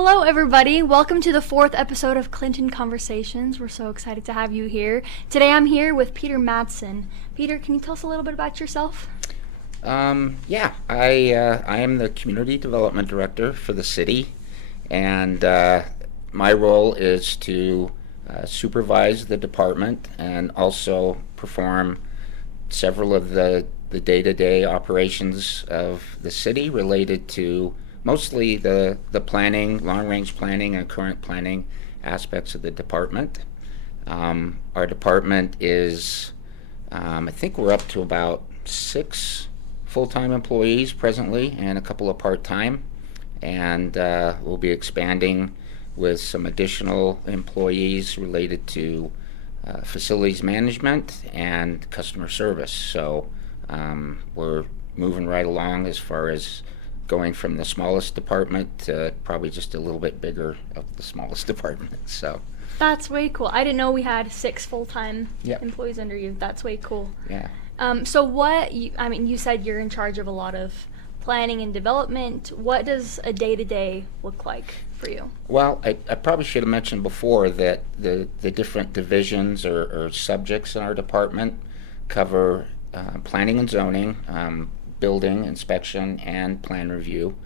Hello, everybody. Welcome to the 4th episode of Clinton Conversations. We're so excited to have you here. Today I'm here with Peter Matson. Peter, can you tell us a little bit about yourself? I am the Community Development Director for the city, and my role is to supervise the department and also perform several of the day-to-day operations of the city related to mostly the planning, long-range planning, and current planning aspects of the department. Our department is, I think we're up to about 6 full-time employees presently and a couple of part-time, and we'll be expanding with some additional employees related to facilities management and customer service. So we're moving right along as far as going from the smallest department to probably just a little bit bigger of the smallest department. So That's way cool. I didn't know we had 6 full-time Yep. employees under you. That's way cool. yeah. You said you're in charge of a lot of planning and development. What does a day-to-day look like for you? Well, I probably should have mentioned before that the different divisions or subjects in our department cover planning and zoning, building inspection and plan review,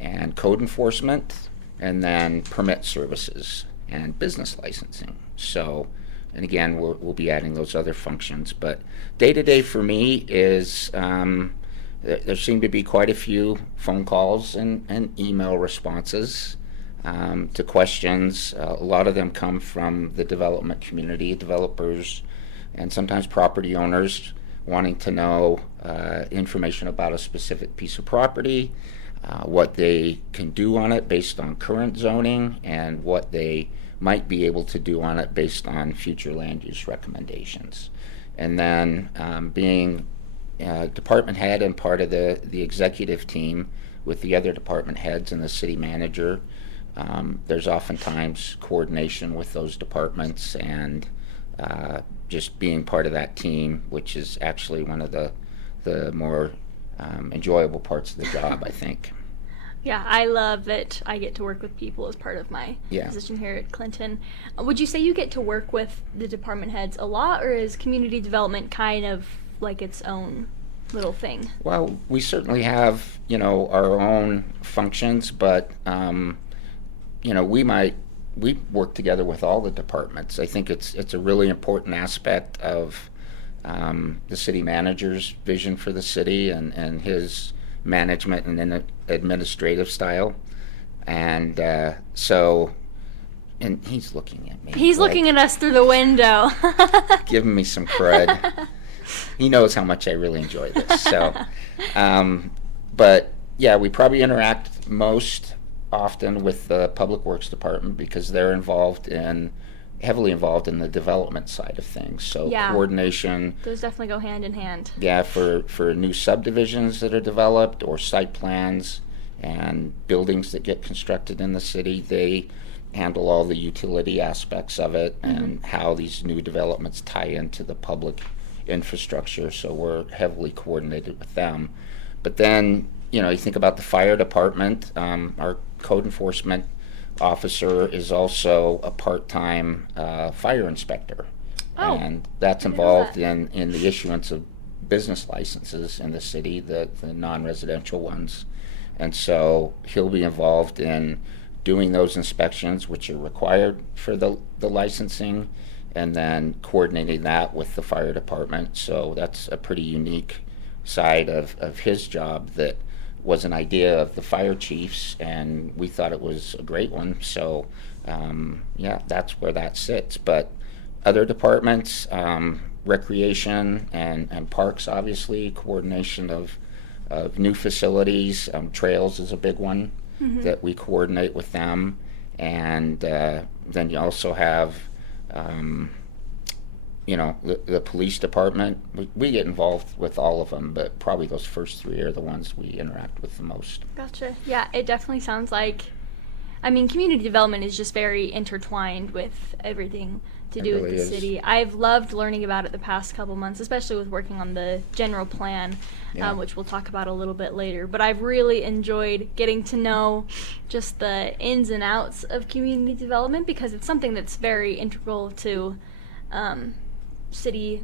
and code enforcement, and then permit services and business licensing. So, and again, we'll be adding those other functions. But day to day for me is there seem to be quite a few phone calls and email responses to questions. A lot of them come from the development community, developers, and sometimes property owners wanting to know information about a specific piece of property, what they can do on it based on current zoning, and what they might be able to do on it based on future land use recommendations. And then being department head and part of the executive team with the other department heads and the city manager, there's oftentimes coordination with those departments and just being part of that team, which is actually one of the more enjoyable parts of the job, I think. Yeah, I love that I get to work with people as part of my Yeah. position here at Clinton. Would you say you get to work with the department heads a lot, or is community development kind of like its own little thing? Well, we certainly have, our own functions, but, we work together with all the departments. I think it's a really important aspect of the city manager's vision for the city and his management and then administrative style. And and he's looking at me. He's looking at us through the window. Giving me some crud. He knows how much I really enjoy this. So, but yeah, we probably interact most often with the Public Works Department because they're heavily involved in the development side of things. So Yeah. coordination, Those definitely go hand in hand. yeah, for new subdivisions that are developed or site plans and buildings that get constructed in the city, they handle all the utility aspects of it and how these new developments tie into the public infrastructure. So we're heavily coordinated with them. But then, you think about the fire department. Our code enforcement officer is also a part-time fire inspector. Oh, And that's I didn't know involved that. in the issuance of business licenses in the city, the non-residential ones. And so he'll be involved in doing those inspections, which are required for the licensing, and then coordinating that with the fire department. So that's a pretty unique side of his job that was an idea of the fire chiefs, and we thought it was a great one. So, that's where that sits. But other departments, recreation and parks, obviously, coordination of new facilities, trails is a big one that we coordinate with them. And then you also have the police department. We get involved with all of them, but probably those first 3 are the ones we interact with the most. Gotcha. Yeah, it definitely sounds like, I mean, community development is just very intertwined with everything to do with really the is. city. I've loved learning about it the past couple months, especially with working on the general plan, Yeah. which we'll talk about a little bit later. But I've really enjoyed getting to know just the ins and outs of community development, because it's something that's very integral to city,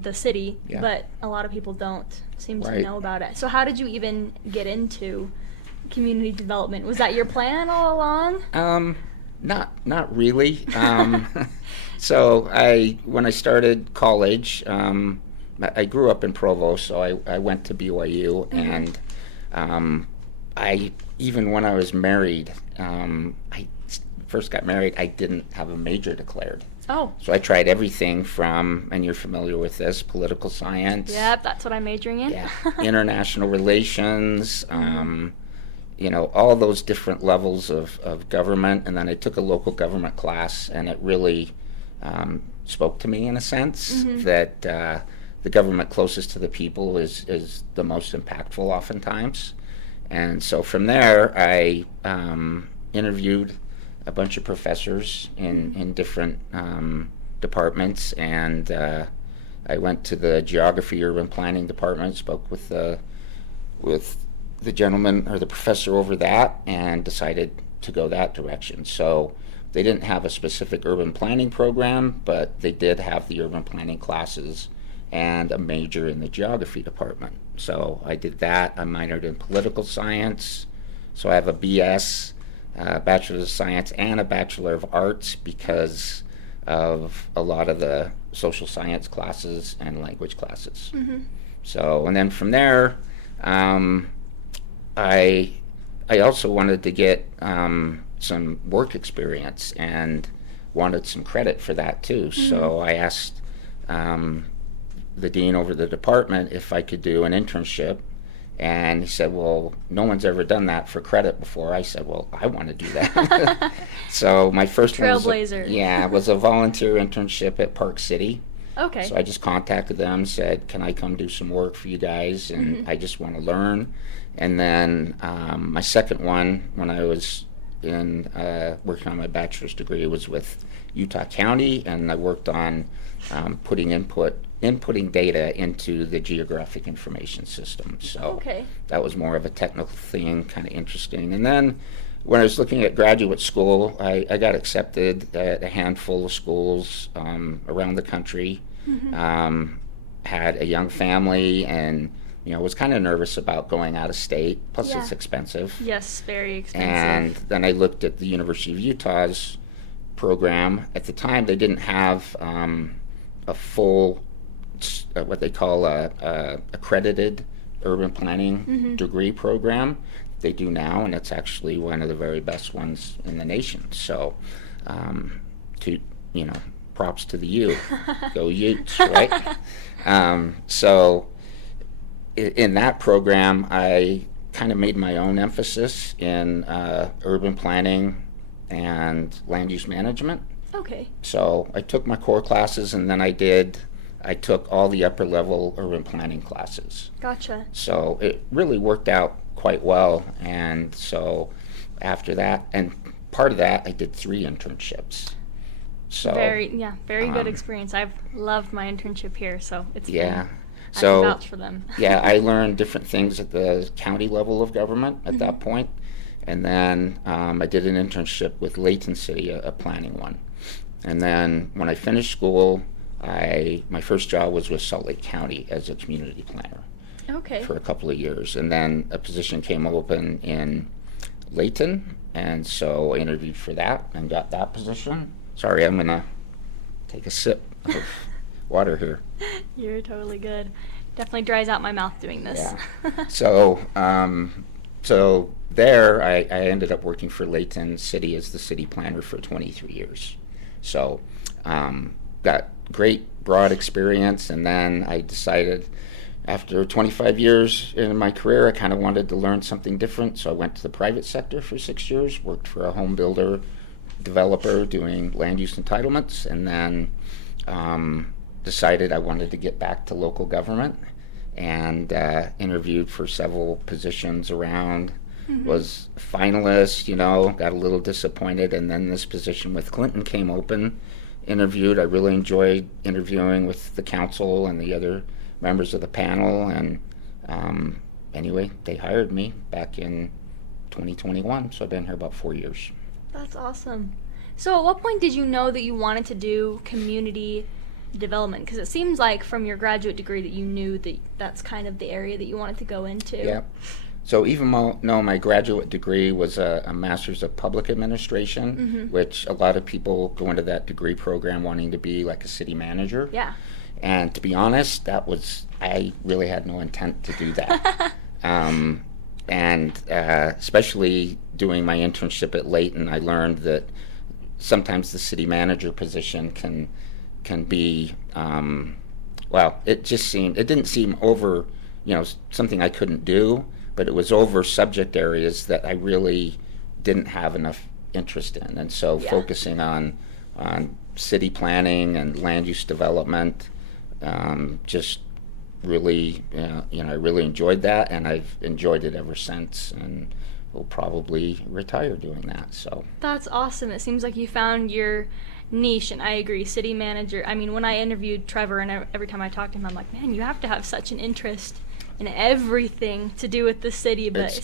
the city, Yeah. but a lot of people don't seem to Right. know about it. So how did you even get into community development? Was that your plan all along? Not really. So when I started college, I grew up in Provo, so I went to BYU, and I even when I was married, I first got married, I didn't have a major declared. Oh, So I tried everything from, and you're familiar with this, political science. yep, that's what I'm majoring in. Yeah, international relations, all those different levels of government. And then I took a local government class, and it really spoke to me in a sense that the government closest to the people is the most impactful oftentimes. And so from there, I interviewed a bunch of professors in different departments, and I went to the geography urban planning department, spoke with the gentleman or the professor over that, and decided to go that direction. So they didn't have a specific urban planning program, but they did have the urban planning classes and a major in the geography department. So I did that. I minored in political science. So I have a BS, Bachelor of Science, and a Bachelor of Arts because of a lot of the social science classes and language classes. So, and then from there, I also wanted to get some work experience and wanted some credit for that too. So I asked the dean over the department if I could do an internship, and he said, well, no one's ever done that for credit before. I said, well, I want to do that. So my first one Trailblazer. was a volunteer internship at Park City. Okay. So I just contacted them, said, can I come do some work for you guys? And I just want to learn. And then my second one, when I was in working on my bachelor's degree, was with Utah County, and I worked on inputting data into the geographic information system. So Okay. that was more of a technical thing, kind of interesting. And then when I was looking at graduate school, I got accepted at a handful of schools around the country. Had a young family, and was kind of nervous about going out of state. Plus, Yeah. it's expensive. Yes, very expensive. And then I looked at the University of Utah's program. At the time, they didn't have a full, what they call a accredited urban planning degree program. They do now, and it's actually one of the very best ones in the nation. So, props to the U. Go Utes, right? So in that program, I kind of made my own emphasis in urban planning and land use management. Okay. So I took my core classes, and then I took all the upper level urban planning classes. Gotcha. So it really worked out quite well. And so after that, and part of that, I did 3 internships. So Very good experience. I've loved my internship here, so it's yeah. been, I So can vouch for them. yeah, I learned different things at the county level of government at that point. And then I did an internship with Layton City, a planning one. And then when I finished school, my first job was with Salt Lake County as a community planner Okay. for a couple of years. And then a position came open in Layton, and so I interviewed for that and got that position. Sorry, I'm going to take a sip of water here. You're totally good. Definitely dries out my mouth doing this. Yeah. So there, I ended up working for Layton City as the city planner for 23 years. So got great broad experience, and then I decided after 25 years in my career, I kind of wanted to learn something different. So I went to the private sector for 6 years, worked for a home builder developer doing land use entitlements, and then decided I wanted to get back to local government, and interviewed for several positions around was a finalist, got a little disappointed, and then this position with Clinton came open. Interviewed. I really enjoyed interviewing with the council and the other members of the panel, and anyway, they hired me back in 2021, so I've been here about 4 years. That's awesome. So at what point did you know that you wanted to do community development? Because it seems like from your graduate degree that you knew that that's kind of the area that you wanted to go into. Yeah. So even though my graduate degree was a Master's of Public Administration, which a lot of people go into that degree program wanting to be like a city manager. Yeah. And to be honest, I really had no intent to do that. Especially doing my internship at Layton, I learned that sometimes the city manager position can be, it didn't seem over, something I couldn't do, but it was over subject areas that I really didn't have enough interest in. And so focusing on city planning and land use development, just really, I really enjoyed that, and I've enjoyed it ever since, and will probably retire doing that. So that's awesome. It seems like you found your niche, and I agree, city manager. I mean, when I interviewed Trevor, and every time I talk to him, I'm like, man, you have to have such an interest in everything to do with the city, but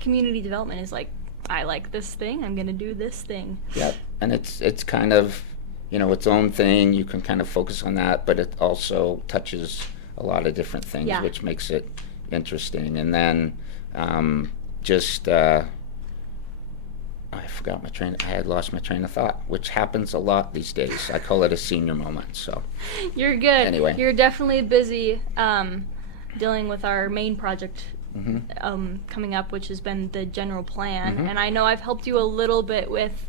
community development is like, I like this thing, I'm going to do this thing. Yep, and it's kind of, its own thing. You can kind of focus on that, but it also touches a lot of different things, which makes it interesting. And then I forgot I had lost my train of thought, which happens a lot these days. I call it a senior moment. So you're good. Anyway, you're definitely busy dealing with our main project coming up, which has been the general plan. And I know I've helped you a little bit with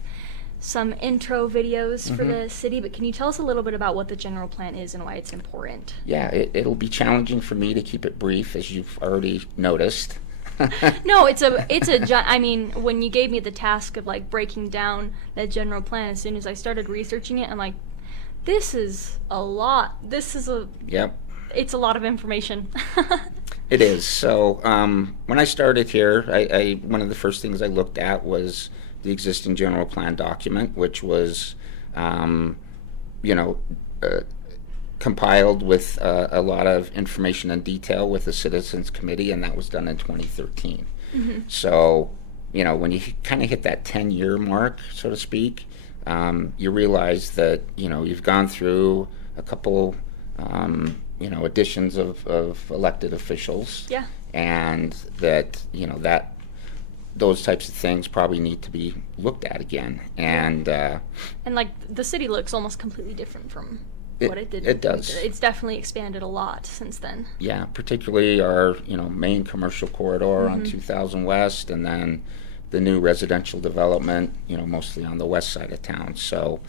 some intro videos for the city, but can you tell us a little bit about what the general plan is and why it's important? Yeah, it'll be challenging for me to keep it brief, as you've already noticed. No, I mean, when you gave me the task of like breaking down that general plan, as soon as I started researching it, I'm like, this is a lot. It's a lot of information. It is. So when I started here, I one of the first things I looked at was the existing general plan document, which was, compiled with a lot of information and detail with the Citizens Committee, and that was done in 2013. So, when you kind of hit that 10-year mark, so to speak, you realize that, you've gone through a couple, additions of elected officials. Yeah. And that, those types of things probably need to be looked at again. And like the city looks almost completely different from what it did. It does. It's definitely expanded a lot since then. Yeah, particularly our main commercial corridor on 2000 West, and then the new residential development, mostly on the west side of town. So,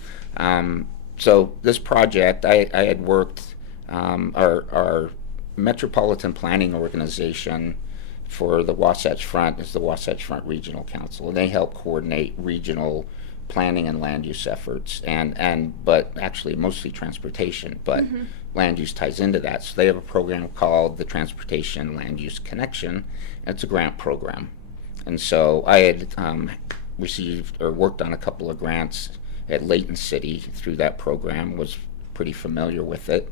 so this project, I had worked our metropolitan planning organization for the Wasatch Front is the Wasatch Front Regional Council, and they help coordinate regional planning and land use efforts, but actually mostly transportation, but land use ties into that. So they have a program called the Transportation Land Use Connection, and it's a grant program. And so I had received or worked on a couple of grants at Layton City through that program, was pretty familiar with it.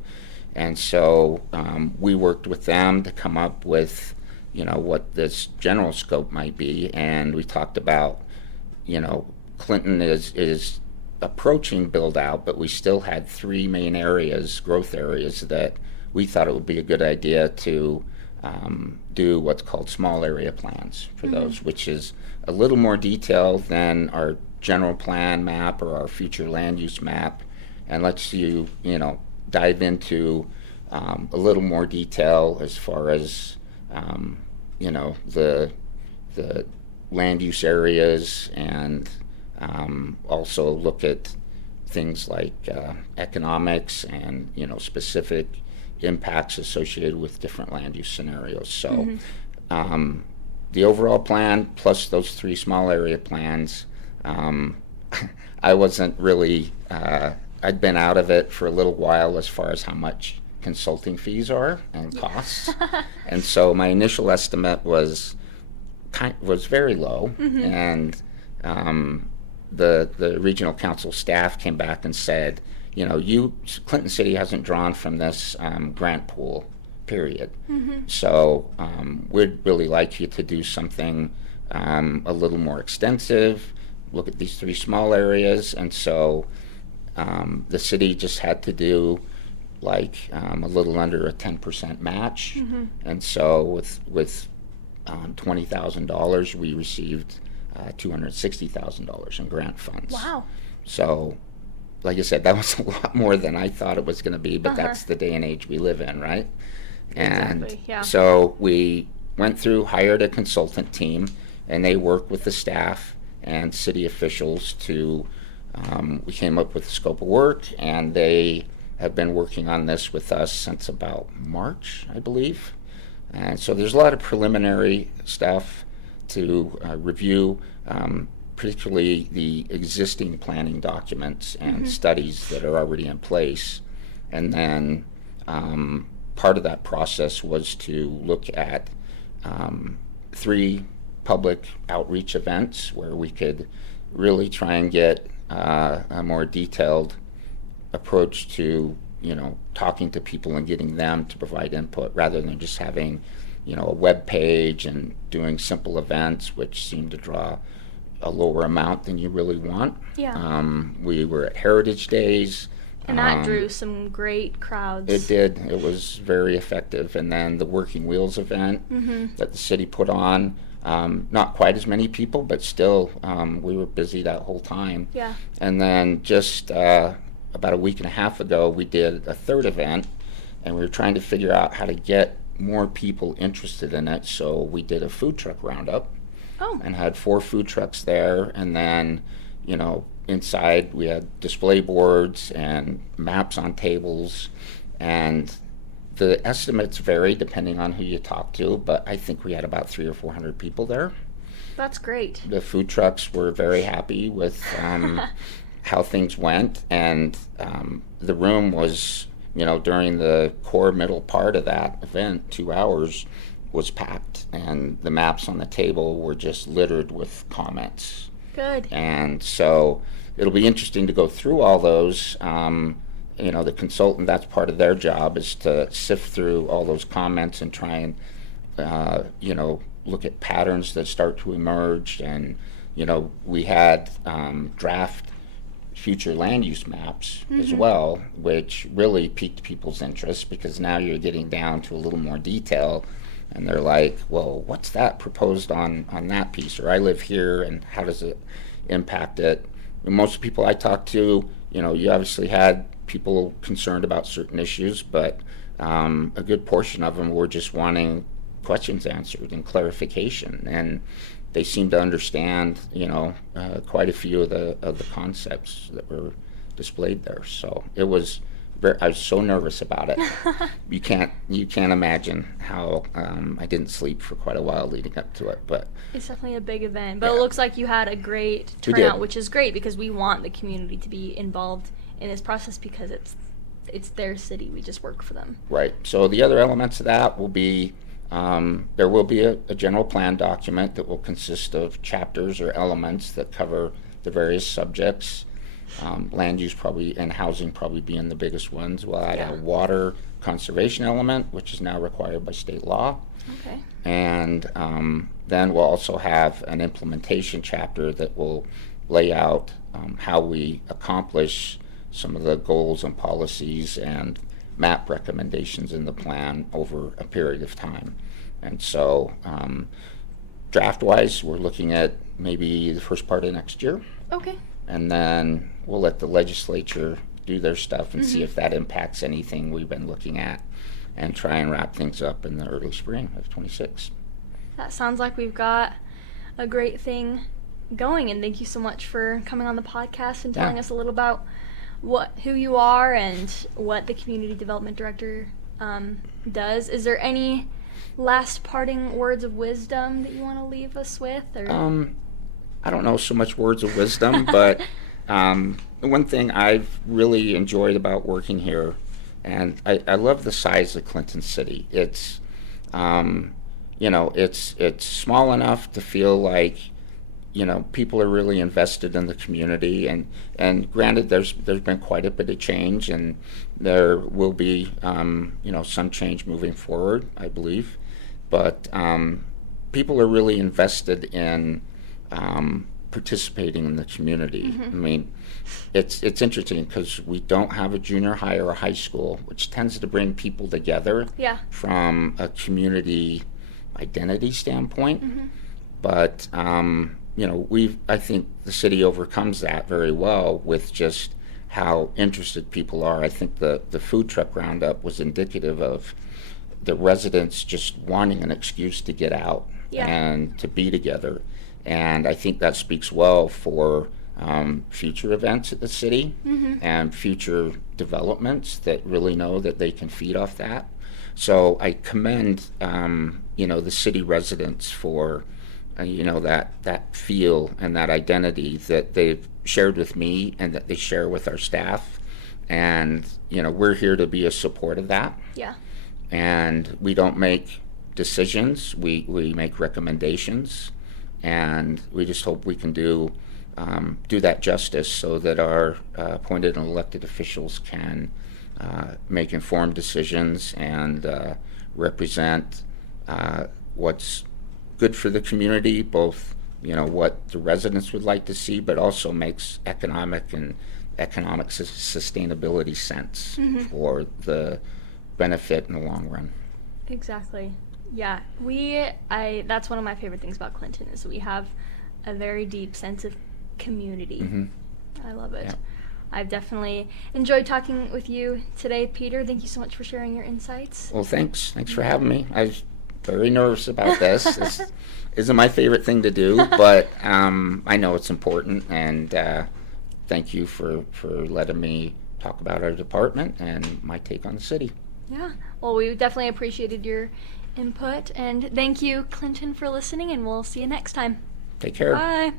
And so we worked with them to come up with what this general scope might be, and we talked about, Clinton is approaching build out, but we still had three main areas, growth areas, that we thought it would be a good idea to do what's called small area plans for those, which is a little more detailed than our general plan map or our future land use map, and lets you, dive into a little more detail as far as the land use areas, and also look at things like economics and specific impacts associated with different land use scenarios. So the overall plan plus those three small area plans, I wasn't really I'd been out of it for a little while as far as how much consulting fees are and costs. And so my initial estimate was was very low, and the regional council staff came back and said, Clinton City hasn't drawn from this grant pool, period. So we'd really like you to do something a little more extensive, look at these 3 small areas. And so the city just had to do like a little under a 10% match. And so with $20,000, we received $260,000 in grant funds. Wow. So, like I said, that was a lot more than I thought it was going to be, but that's the day and age we live in, right? And exactly, yeah. So we went through, hired a consultant team, and they worked with the staff and city officials to, we came up with a scope of work, and they have been working on this with us since about March, I believe. And so there's a lot of preliminary stuff to review, particularly the existing planning documents and studies that are already in place. And then part of that process was to look at 3 public outreach events where we could really try and get a more detailed approach to talking to people and getting them to provide input rather than just having a web page and doing simple events, which seem to draw a lower amount than you really want. Yeah. We were at Heritage Days. And that drew some great crowds. It did. It was very effective. And then the Working Wheels event that the city put on, not quite as many people, but still we were busy that whole time. Yeah. And then just about a week and a half ago, we did a 3rd event, and we were trying to figure out how to get more people interested in it. So we did a food truck roundup. Oh. And had 4 food trucks there, and then inside we had display boards and maps on tables, and the estimates vary depending on who you talk to, but I think we had about 300 or 400 people there. That's great. The food trucks were very happy with how things went, and the room was, during the core middle part of that event, 2 hours, was packed, and the maps on the table were just littered with comments. Good. And so it'll be interesting to go through all those. The consultant, that's part of their job, is to sift through all those comments and try and, look at patterns that start to emerge. And, we had draft future land use maps as well, which really piqued people's interest because now you're getting down to a little more detail. And they're like, well, what's that proposed on that piece? Or I live here, and how does it impact it? And most people I talked to, you obviously had people concerned about certain issues, but a good portion of them were just wanting questions answered and clarification. And they seemed to understand, quite a few of the concepts that were displayed there. So it was I was so nervous about it. You can't imagine how I didn't sleep for quite a while leading up to it. But it's definitely a big event. But it looks like you had a great turnout, which is great because we want the community to be involved in this process because it's their city. We just work for them. Right. So the other elements of that will be there will be a general plan document that will consist of chapters or elements that cover the various subjects. Land use and housing probably being the biggest ones. We'll add a water conservation element, which is now required by state law. Okay. And then we'll also have an implementation chapter that will lay out how we accomplish some of the goals and policies and map recommendations in the plan over a period of time. And so draft-wise, we're looking at maybe the first part of next year. Okay. And then we'll let the legislature do their stuff and see if that impacts anything we've been looking at and try and wrap things up in the early spring of 26. That sounds like we've got a great thing going, and thank you so much for coming on the podcast and telling us a little about who you are and what the Community Development Director does. Is there any last parting words of wisdom that you want to leave us with? Or? I don't know so much words of wisdom, but one thing I've really enjoyed about working here, and I love the size of Clinton City. It's, it's small enough to feel like people are really invested in the community, and granted, there's been quite a bit of change, and there will be some change moving forward, I believe, but people are really invested in participating in the community. I mean, it's interesting because we don't have a junior high or a high school, which tends to bring people together Yeah. from a community identity standpoint. But I think the city overcomes that very well with just how interested people are. I think the food truck roundup was indicative of the residents just wanting an excuse to get out Yeah. and to be together. And I think that speaks well for future events at the city and future developments that really know that they can feed off that. So I commend the city residents for that feel and that identity that they've shared with me and that they share with our staff. And we're here to be a support of that. Yeah. And we don't make decisions, we make recommendations, and we just hope we can do that justice so that our appointed and elected officials can make informed decisions and represent what's good for the community, both what the residents would like to see, but also makes economic sustainability sense for the benefit in the long run. Exactly. Yeah. That's one of my favorite things about Clinton is we have a very deep sense of community. I love it. Yeah. I've definitely enjoyed talking with you today, Peter. Thank you so much for sharing your insights. Well, thanks for having me. I was very nervous about this. This isn't my favorite thing to do, but I know it's important, and thank you for letting me talk about our department and my take on the city. Yeah. Well, we definitely appreciated your input, and thank you, Clinton, for listening, and we'll see you next time. Take care. Bye.